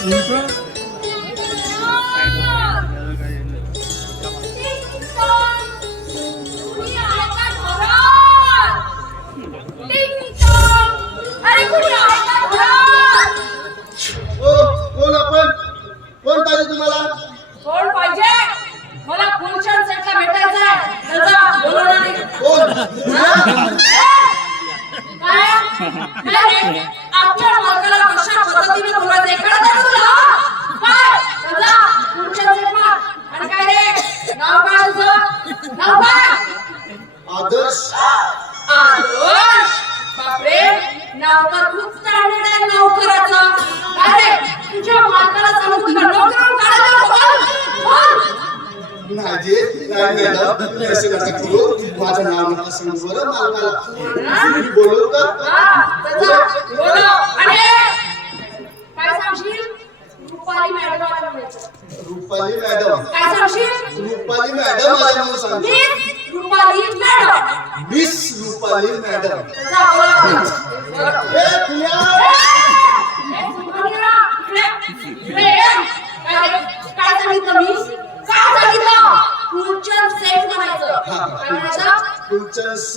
अरे नाही नाही मॅडम पैसे करू माझं नाव नका सांगू बरं मालकाला का हा, रुपाली मॅडम सांग Rupali madam miss Rupali madam त्याचा बोलव. ए प्रिया ए, सुंदरीला, इकडे, इकडे ये. काय रे? काय सांगितलं मी काय सांगितलं फुलचंद सेठ म्हणायचं काय म्हणायचं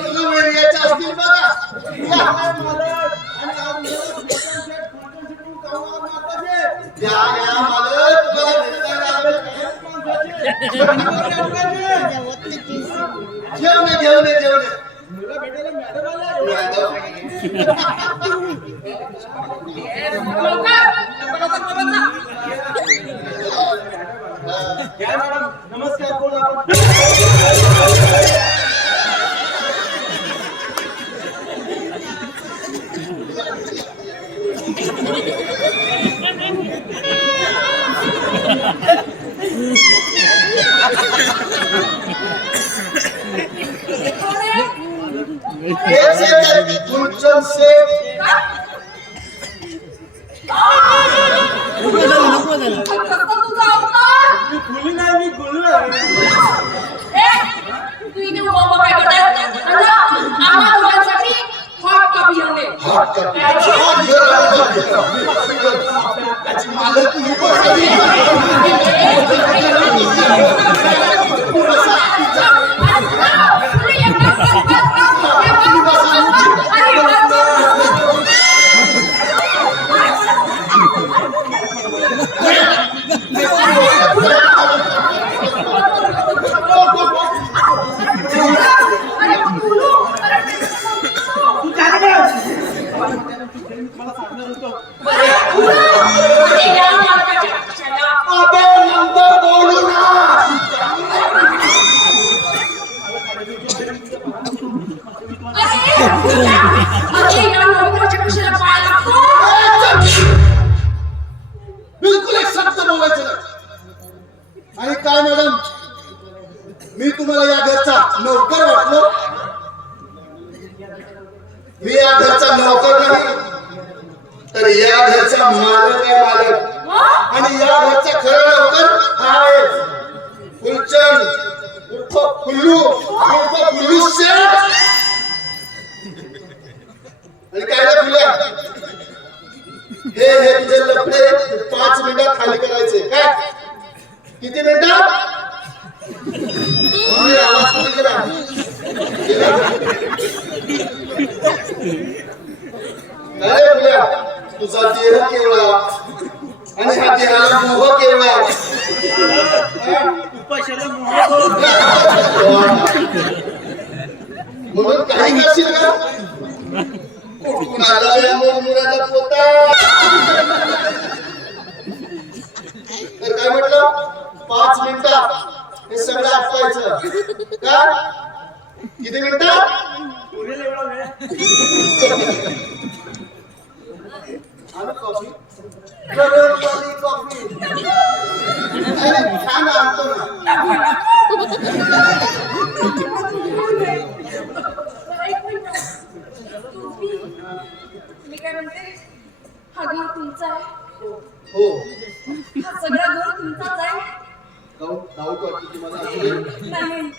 बहुतेक नवरियाच्या असतील बघा या. या, या, मालक, तुम्हाला भेटायला आलोय. घेऊन ये, घेऊन ये, घेऊन ये. मॅडम. नमस्कार Ese era mi pulchón se. ¡Ah! ¡No puedo, no puedo! बिलकुल एक शब्द बोलायचं आणि काय मॅडम? मी तुम्हाला या घरचा नौकर वाटलो. मी या घरचा नौकर नाही. तर या घरचा मालक आहे मालक. आणि या घरचा खरं नौकर हा आहे उर्फ फुल्लू फुल्लू शेठ आणि काय रे हे हे तुझे लफडे पाच मिनिटात खाली करायचे काय किती मिनिटात आवाज कुठे गेला? अरे तुझा देह केवळा आणि हा देहाला मोह केवळा पैशाला म्हणून काही करशील का? कुणाला या तर काय म्हटलं? पाच मिनिटात हे सगळं आटवायचं का? किती मिनिटात करोडवाली कॉफी. छान हा घर तुमचा आहे. हो. हा सगळा घर तुमचाच आहे? गाऊ गाऊ नाही.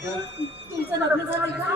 तुमचं लग्न झालं का?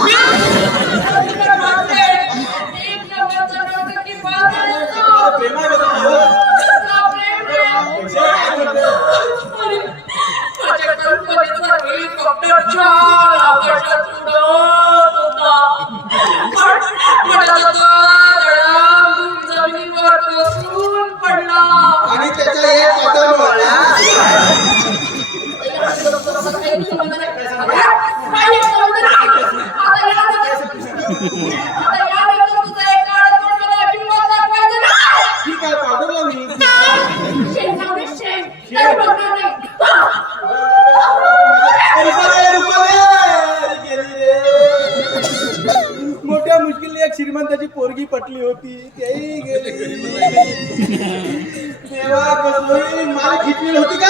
¡Ah! pemilu tiga.